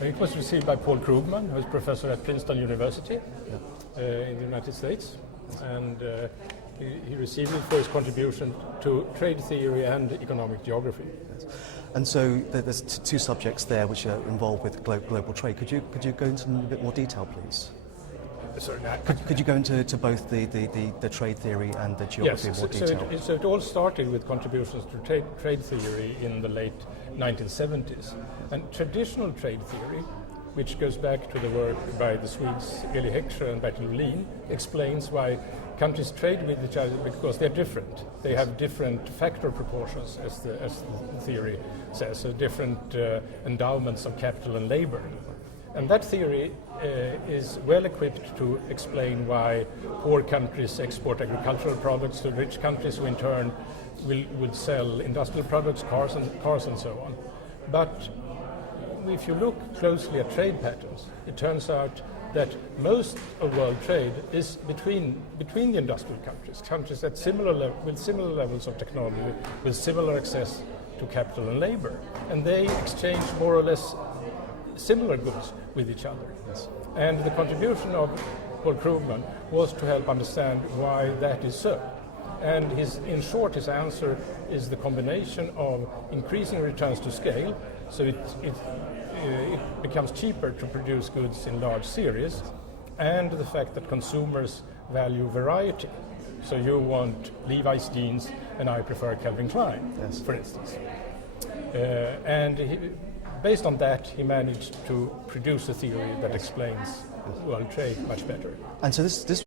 It was received by Paul Krugman, who is professor at Princeton University in the United States, and he received it for his contribution to trade theory and economic geography. Yes. And so there's two subjects there which are involved with global trade. Could you go into a bit more detail, please? Sorry, could you go into both the trade theory and the geography in more detail? So it all started with contributions to trade theory in the late 1970s. And traditional trade theory, which goes back to the work by the Swedes Eli Heckscher and Bertil Ohlin, explains why countries trade with each other because they're different. They have different factor proportions, as the theory says, so different endowments of capital and labor. And that theory is well equipped to explain why poor countries export agricultural products to rich countries who in turn would sell industrial products, cars and so on. But if you look closely at trade patterns, it turns out that most of world trade is between the industrial countries at with similar levels of technology, with similar access to capital and labor, and they exchange more or less similar goods with each other. Yes. And the contribution of Paul Krugman was to help understand why that is so. And in short, his answer is the combination of increasing returns to scale, so it becomes cheaper to produce goods in large series, and the fact that consumers value variety. So you want Levi's jeans, and I prefer Calvin Klein, yes, for instance. Based on that, he managed to produce a theory that explains world trade much better. And so this